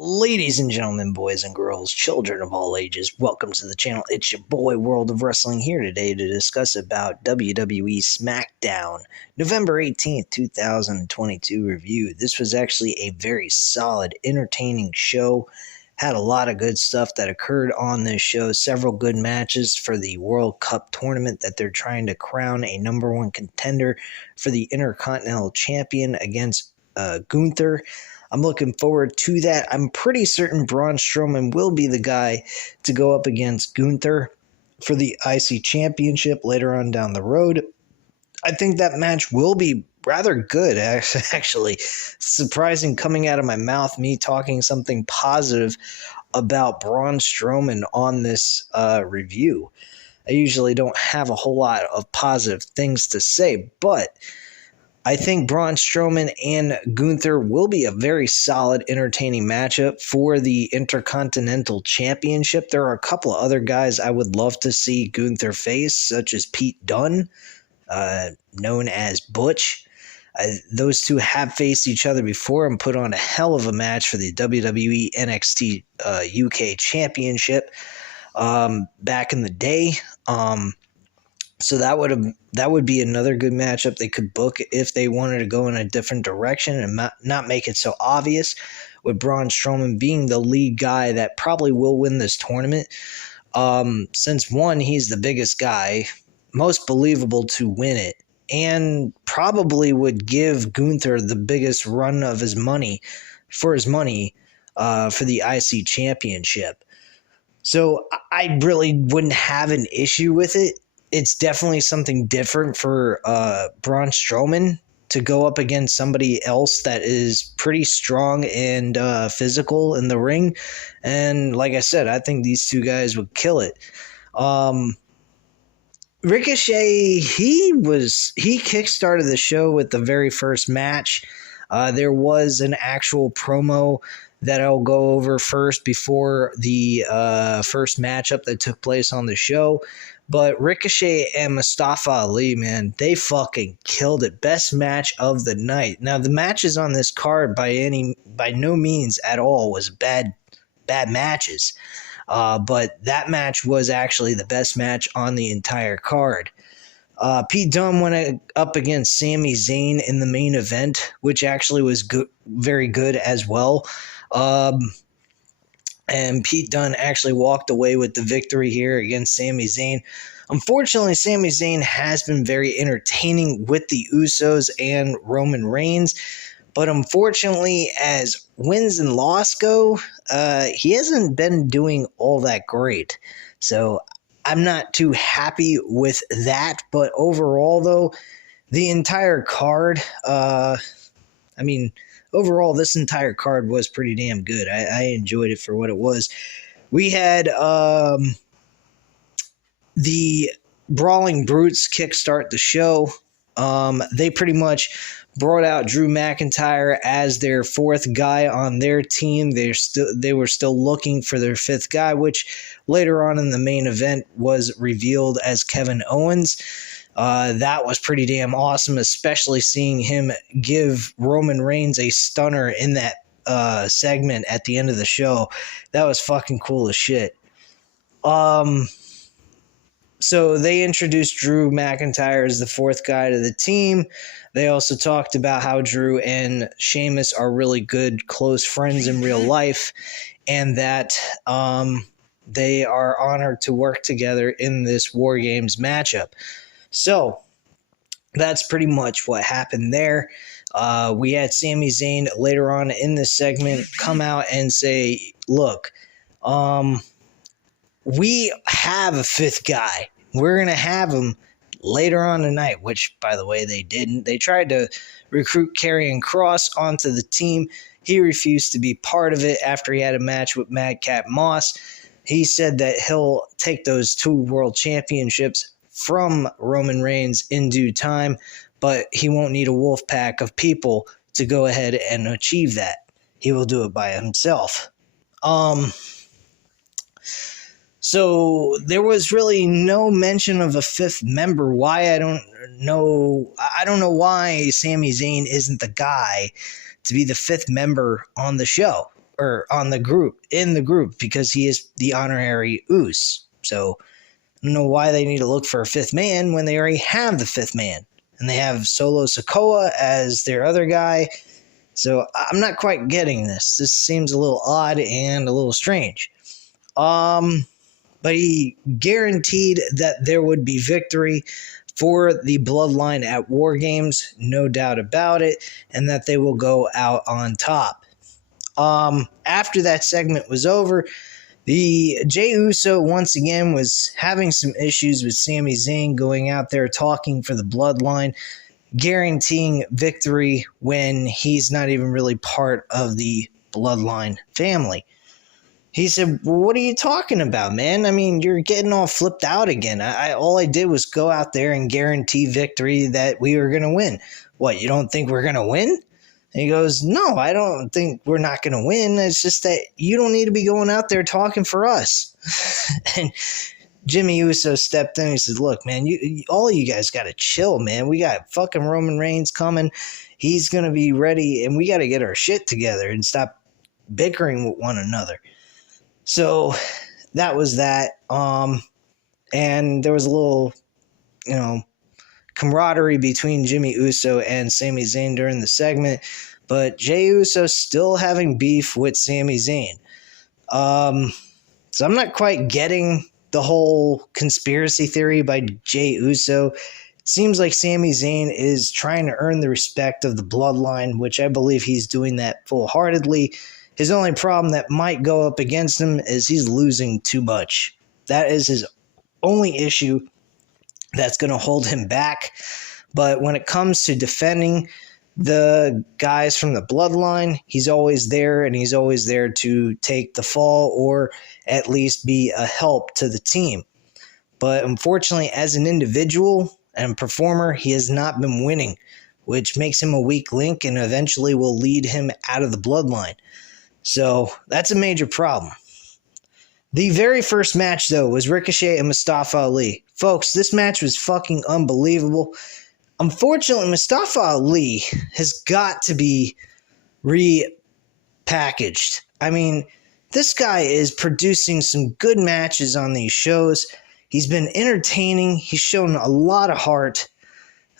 Ladies and gentlemen, boys and girls, children of all ages, welcome to the channel. It's your boy, World of Wrestling, here today to discuss about WWE Smackdown, November 18th, 2022 review. This was actually a very solid, entertaining show. Had a lot of good stuff that occurred on this show. Several good matches for the World Cup tournament that they're trying to crown a number one contender for the Intercontinental Champion against Gunther. I'm looking forward to that. I'm pretty certain Braun Strowman will be the guy to go up against Gunther for the IC Championship later on down the road. I think that match will be rather good, actually. Surprising coming out of my mouth, me talking something positive about Braun Strowman on this review. I usually don't have a whole lot of positive things to say, but I think Braun Strowman and Gunther will be a very solid, entertaining matchup for the Intercontinental Championship. There are a couple of other guys I would love to see Gunther face, such as Pete Dunne, known as Butch. Those two have faced each other before and put on a hell of a match for the WWE NXT UK Championship back in the day. So that would be another good matchup they could book if they wanted to go in a different direction and not make it so obvious, with Braun Strowman being the lead guy that probably will win this tournament. Since one, he's the biggest guy, most believable to win it, and probably would give Gunther the biggest run of his money for the IC Championship. So I really wouldn't have an issue with it. It's definitely something different for Braun Strowman to go up against somebody else that is pretty strong and physical in the ring. And like I said, I think these two guys would kill it. Ricochet, he kickstarted the show with the very first match. There was an actual promo that I'll go over first before the first matchup that took place on the show. But Ricochet and Mustafa Ali, man, they fucking killed it. Best match of the night. Now, the matches on this card by no means at all was bad matches. But that match was actually the best match on the entire card. Pete Dunne went up against Sami Zayn in the main event, which actually was very good as well. And Pete Dunne actually walked away with the victory here against Sami Zayn. Unfortunately, Sami Zayn has been very entertaining with the Usos and Roman Reigns. But unfortunately, as wins and loss go, he hasn't been doing all that great. So I'm not too happy with that. But overall, though, the entire card, overall, this entire card was pretty damn good. I enjoyed it for what it was. We had the Brawling Brutes kickstart the show. They pretty much brought out Drew McIntyre as their fourth guy on their team. They were still looking for their fifth guy, which later on in the main event was revealed as Kevin Owens. That was pretty damn awesome, especially seeing him give Roman Reigns a stunner in that segment at the end of the show. That was fucking cool as shit. So they introduced Drew McIntyre as the fourth guy to the team. They also talked about how Drew and Sheamus are really good, close friends in real life, and that they are honored to work together in this War Games matchup. So that's pretty much what happened there. We had Sami Zayn later on in this segment come out and say, look, we have a fifth guy. We're going to have him later on tonight, which, by the way, they didn't. They tried to recruit Karrion Kross onto the team. He refused to be part of it after he had a match with Madcap Moss. He said that he'll take those two world championships from Roman Reigns in due time, but he won't need a wolf pack of people to go ahead and achieve that. He will do it by himself. So there was really no mention of a fifth member. Why? I don't know. I don't know why Sami Zayn isn't the guy to be the fifth member on the show. or on the group, in the group, because he is the honorary Uce. So I don't know why they need to look for a fifth man when they already have the fifth man. And they have Solo Sikoa as their other guy. So I'm not quite getting this. This seems a little odd and a little strange. But he guaranteed that there would be victory for the Bloodline at War Games, no doubt about it, and that they will go out on top. After that segment was over, the Jey Uso once again was having some issues with Sami Zayn going out there talking for the Bloodline, guaranteeing victory when he's not even really part of the Bloodline family. He said, well, what are you talking about, man? I mean, you're getting all flipped out again. All I did was go out there and guarantee victory that we were going to win. What, you don't think we're going to win? And he goes, no, I don't think we're not going to win. It's just that you don't need to be going out there talking for us. And Jimmy Uso stepped in and he said, look, man, all of you guys got to chill, man. We got fucking Roman Reigns coming. He's going to be ready, and we got to get our shit together and stop bickering with one another. So that was that. And there was a little, camaraderie between Jimmy Uso and Sami Zayn during the segment, but Jey Uso still having beef with Sami Zayn. So I'm not quite getting the whole conspiracy theory by Jey Uso. It seems like Sami Zayn is trying to earn the respect of the Bloodline, which I believe he's doing that full-heartedly. His only problem that might go up against him is he's losing too much. That is his only issue that's going to hold him back. But when it comes to defending the guys from the Bloodline, he's always there, and he's always there to take the fall or at least be a help to the team. But unfortunately, as an individual and performer, he has not been winning, which makes him a weak link and eventually will lead him out of the Bloodline. So that's a major problem. The very first match, though, was Ricochet and Mustafa Ali. Folks, this match was fucking unbelievable. Unfortunately, Mustafa Ali has got to be repackaged. I mean, this guy is producing some good matches on these shows. He's been entertaining. He's shown a lot of heart.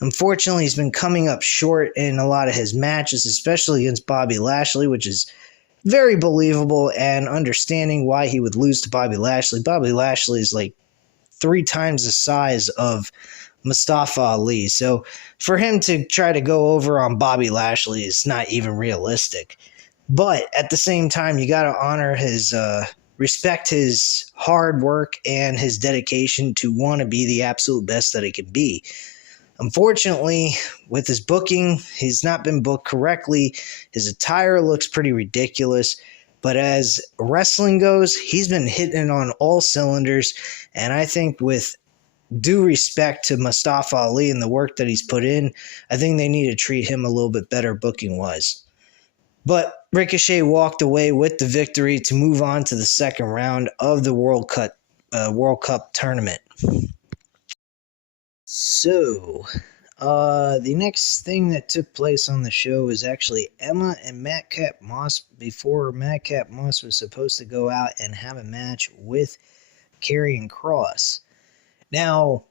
Unfortunately, he's been coming up short in a lot of his matches, especially against Bobby Lashley, which is very believable and understanding why he would lose to Bobby Lashley. Bobby Lashley is like 3 times the size of Mustafa Ali. So for him to try to go over on Bobby Lashley is not even realistic. But at the same time, you got to honor his, respect his hard work and his dedication to want to be the absolute best that he can be. Unfortunately, with his booking, he's not been booked correctly. His attire looks pretty ridiculous. But as wrestling goes, he's been hitting on all cylinders. And I think with due respect to Mustafa Ali and the work that he's put in, I think they need to treat him a little bit better booking-wise. But Ricochet walked away with the victory to move on to the second round of the World Cup tournament. So, the next thing that took place on the show is actually Emma and Madcap Moss before Madcap Moss was supposed to go out and have a match with Karrion Kross. Now,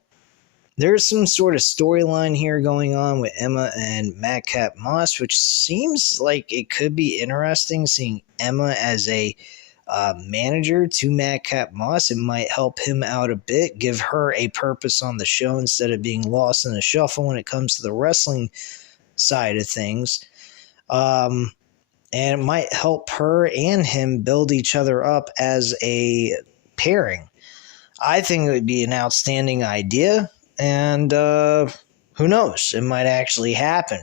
there's some sort of storyline here going on with Emma and Madcap Moss, which seems like it could be interesting, seeing Emma as a manager to Madcap Moss. It might help him out a bit, give her a purpose on the show instead of being lost in the shuffle when it comes to the wrestling side of things. And it might help her and him build each other up as a pairing. I think it would be an outstanding idea, and who knows, it might actually happen.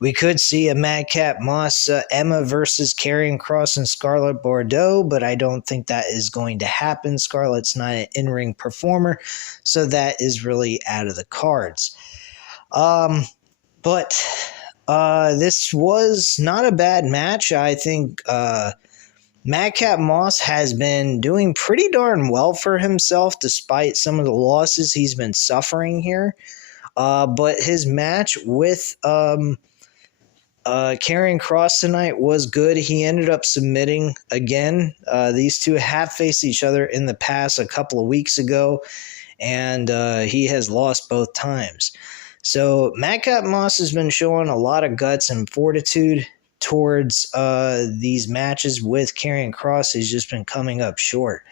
We could see a Madcap Moss Emma versus Karrion Kross and Scarlett Bordeaux, but I don't think that is going to happen. Scarlett's not an in-ring performer, so that is really out of the cards. But this was not a bad match. I think Madcap Moss has been doing pretty darn well for himself despite some of the losses he's been suffering here. But his match with Karrion Kross tonight was good. He ended up submitting again. These two have faced each other in the past a couple of weeks ago, and he has lost both times. So Madcap Moss has been showing a lot of guts and fortitude towards these matches with Karrion Kross. He's just been coming up short.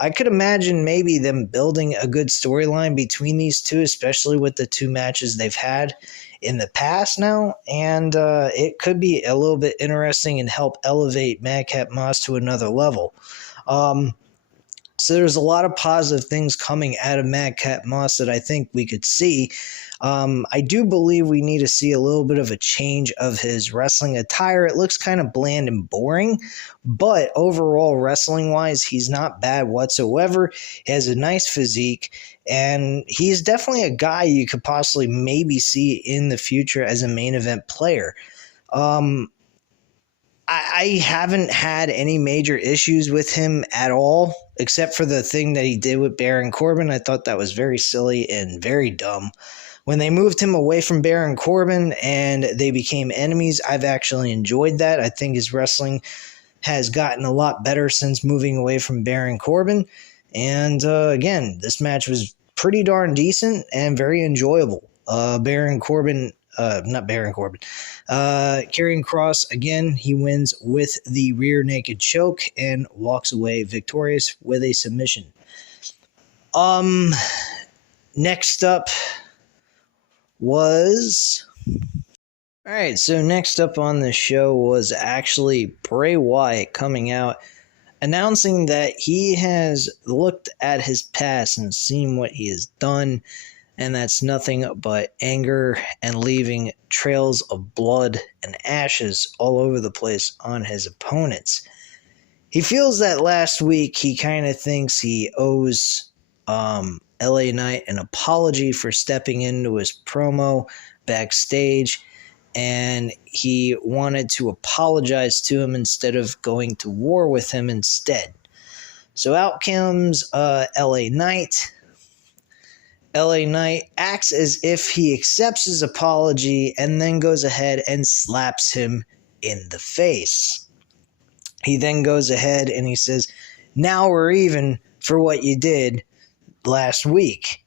I could imagine maybe them building a good storyline between these two, especially with the two matches they've had in the past now, and it could be a little bit interesting and help elevate Madcap Moss to another level. So there's a lot of positive things coming out of Madcap Moss that I think we could see. I do believe we need to see a little bit of a change of his wrestling attire. It looks kind of bland and boring, but overall, wrestling-wise, he's not bad whatsoever. He has a nice physique, and he's definitely a guy you could possibly maybe see in the future as a main event player. I haven't had any major issues with him at all, except for the thing that he did with Baron Corbin. I thought that was very silly and very dumb. When they moved him away from Baron Corbin and they became enemies, I've actually enjoyed that. I think his wrestling has gotten a lot better since moving away from Baron Corbin. And again, this match was pretty darn decent and very enjoyable. Karrion Kross, again, he wins with the rear naked choke and walks away victorious with a submission. Next up was... Alright, so next up on the show was actually Bray Wyatt coming out, announcing that he has looked at his past and seen what he has done, and that's nothing but anger and leaving trails of blood and ashes all over the place on his opponents. He feels that last week he kind of thinks he owes LA Knight an apology for stepping into his promo backstage, and he wanted to apologize to him instead of going to war with him instead. So out comes LA Knight. LA Knight acts as if he accepts his apology and then goes ahead and slaps him in the face. He then goes ahead and he says, "Now we're even for what you did last week."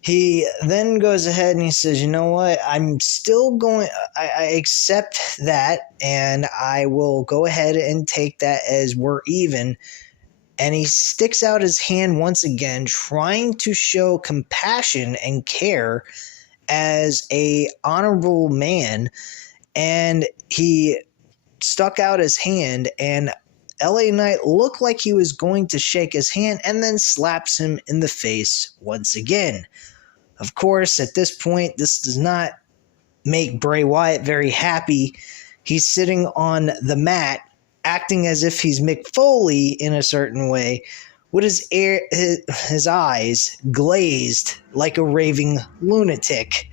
He then goes ahead and he says, "You know what? I'm still going, I accept that, and I will go ahead and take that as we're even." And he sticks out his hand once again, trying to show compassion and care as a honorable man. And he stuck out his hand, and LA Knight looked like he was going to shake his hand and then slaps him in the face once again. Of course, at this point, this does not make Bray Wyatt very happy. He's sitting on the mat, acting as if he's Mick Foley in a certain way, with his eyes glazed like a raving lunatic,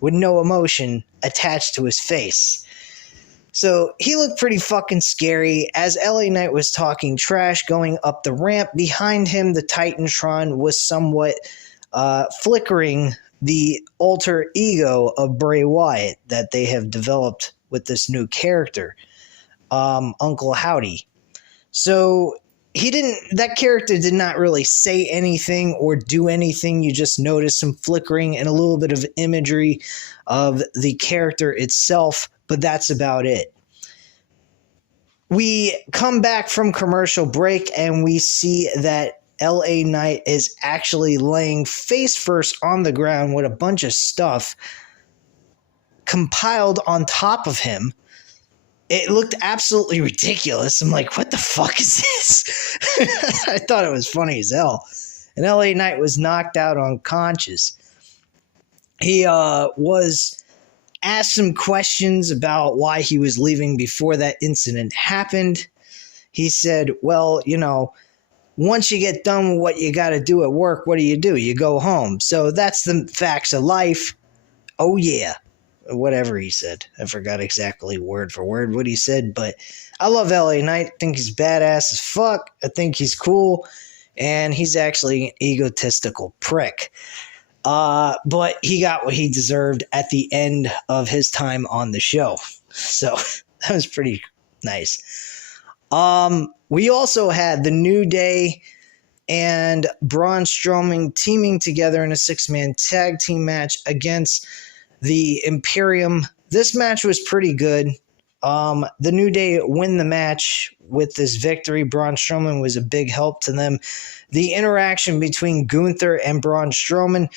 with no emotion attached to his face. So he looked pretty fucking scary. As LA Knight was talking trash going up the ramp, behind him the Titantron was somewhat flickering the alter ego of Bray Wyatt that they have developed with this new character, Uncle Howdy. So that character did not really say anything or do anything. You just notice some flickering and a little bit of imagery of the character itself, but that's about it. We come back from commercial break and we see that LA Knight is actually laying face first on the ground with a bunch of stuff compiled on top of him. It looked absolutely ridiculous. I'm like, what the fuck is this? I thought it was funny as hell. And LA Knight was knocked out unconscious. He was asked some questions about why he was leaving before that incident happened. He said, well, once you get done with what you got to do at work, what do? You go home. So that's the facts of life. Oh, yeah. Whatever he said. I forgot exactly word for word what he said, but I love LA Knight. I think he's badass as fuck. I think he's cool, and he's actually an egotistical prick. But he got what he deserved at the end of his time on the show. So that was pretty nice. We also had the New Day and Braun Strowman teaming together in a 6-man tag team match against the Imperium. This match was pretty good. The New Day win the match with this victory. Braun Strowman was a big help to them. The interaction between Gunther and Braun Strowman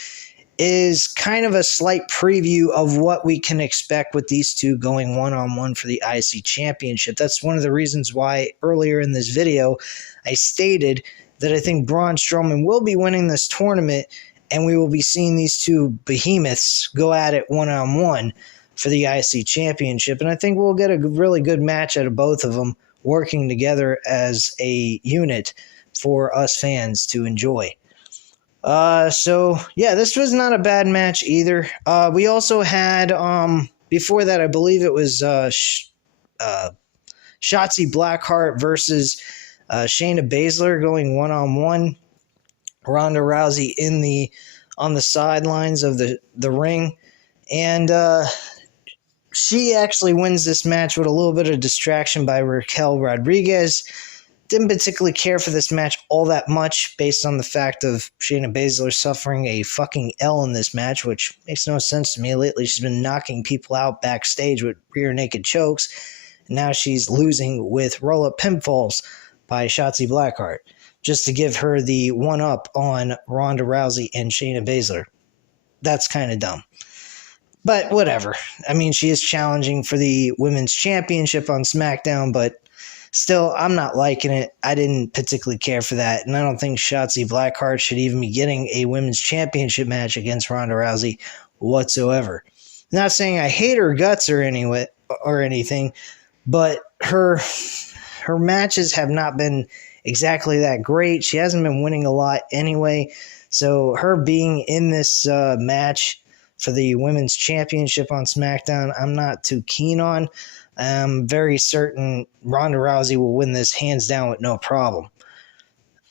is kind of a slight preview of what we can expect with these two going one-on-one for the IC Championship. That's one of the reasons why earlier in this video I stated that I think Braun Strowman will be winning this tournament, and we will be seeing these two behemoths go at it one-on-one for the IC Championship. And I think we'll get a really good match out of both of them working together as a unit for us fans to enjoy. So yeah, this was not a bad match either. We also had, before that, I believe it was, Shotzi Blackheart versus, Shayna Baszler going one-on-one. Ronda Rousey on the sidelines of the ring. And, she actually wins this match with a little bit of distraction by Raquel Rodriguez. Didn't particularly care for this match all that much based on the fact of Shayna Baszler suffering a fucking L in this match, which makes no sense to me. Lately, she's been knocking people out backstage with rear naked chokes, and now she's losing with roll-up pinfalls by Shotzi Blackheart, just to give her the one-up on Ronda Rousey and Shayna Baszler. That's kind of dumb. But whatever. I mean, she is challenging for the Women's Championship on SmackDown, but still, I'm not liking it. I didn't particularly care for that, and I don't think Shotzi Blackheart should even be getting a Women's Championship match against Ronda Rousey whatsoever. Not saying I hate her guts or anything, but her matches have not been exactly that great. She hasn't been winning a lot anyway, so her being in this match for the Women's Championship on SmackDown, I'm not too keen on. I'm very certain Ronda Rousey will win this hands down with no problem.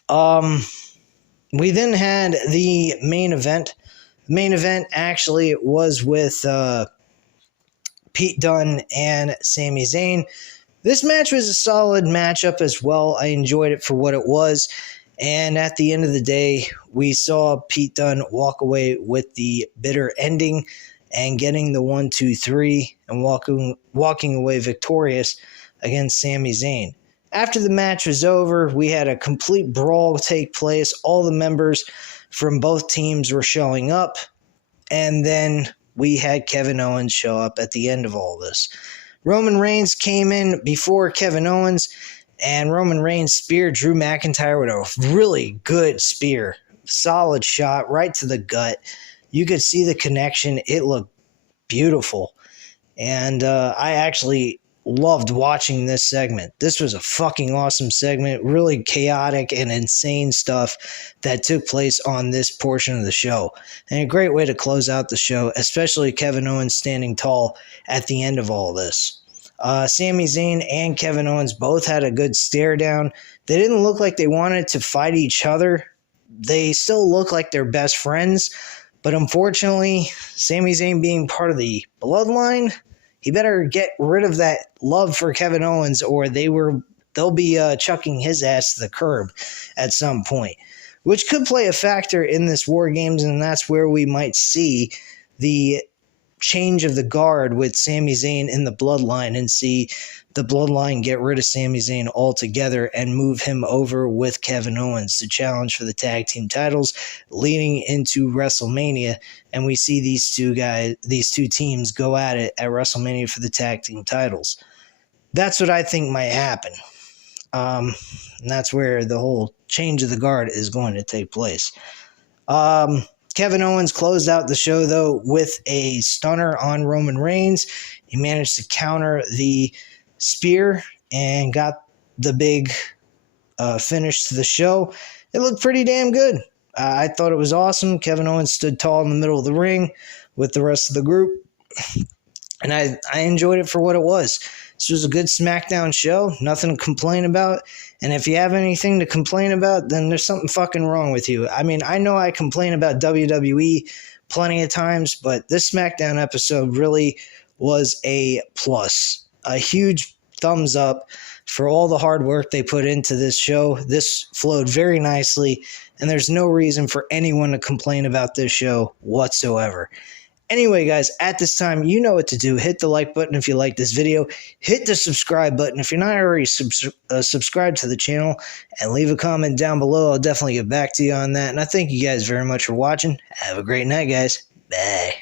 We then had the main event. The main event actually was with Pete Dunne and Sami Zayn. This match was a solid matchup as well. I enjoyed it for what it was. And at the end of the day, we saw Pete Dunne walk away with the bitter ending and getting the 1-2-3 and walking away victorious against Sami Zayn. After the match was over, we had a complete brawl take place. All the members from both teams were showing up, and then we had Kevin Owens show up at the end of all this. Roman Reigns came in before Kevin Owens, and Roman Reigns speared Drew McIntyre with a really good spear. Solid shot right to the gut. You could see the connection. It looked beautiful. And I actually loved watching this segment. This was a fucking awesome segment. Really chaotic and insane stuff that took place on this portion of the show. And a great way to close out the show, especially Kevin Owens standing tall at the end of all this. Sami Zayn and Kevin Owens both had a good stare down. They didn't look like they wanted to fight each other. They still look like they're best friends. But unfortunately, Sami Zayn being part of the bloodline, he better get rid of that love for Kevin Owens, or they'll be chucking his ass to the curb at some point, which could play a factor in this War Games, and that's where we might see the change of the guard with Sami Zayn in the bloodline and see the bloodline get rid of Sami Zayn altogether and move him over with Kevin Owens to challenge for the tag team titles leading into WrestleMania. And we see these two teams go at it at WrestleMania for the tag team titles. That's what I think might happen. And that's where the whole change of the guard is going to take place. Kevin Owens closed out the show, though, with a stunner on Roman Reigns. He managed to counter the spear and got the big finish to the show. It looked pretty damn good. I thought it was awesome. Kevin Owens stood tall in the middle of the ring with the rest of the group, and I enjoyed it for what it was. This was a good SmackDown show, nothing to complain about. And if you have anything to complain about, then there's something fucking wrong with you. I mean, I know I complain about WWE plenty of times, but this SmackDown episode really was a plus. A huge thumbs up for all the hard work they put into this show. This flowed very nicely, and there's no reason for anyone to complain about this show whatsoever. Anyway, guys, at this time, you know what to do. Hit the like button if you like this video. Hit the subscribe button if you're not already subscribed to the channel. And leave a comment down below. I'll definitely get back to you on that. And I thank you guys very much for watching. Have a great night, guys. Bye.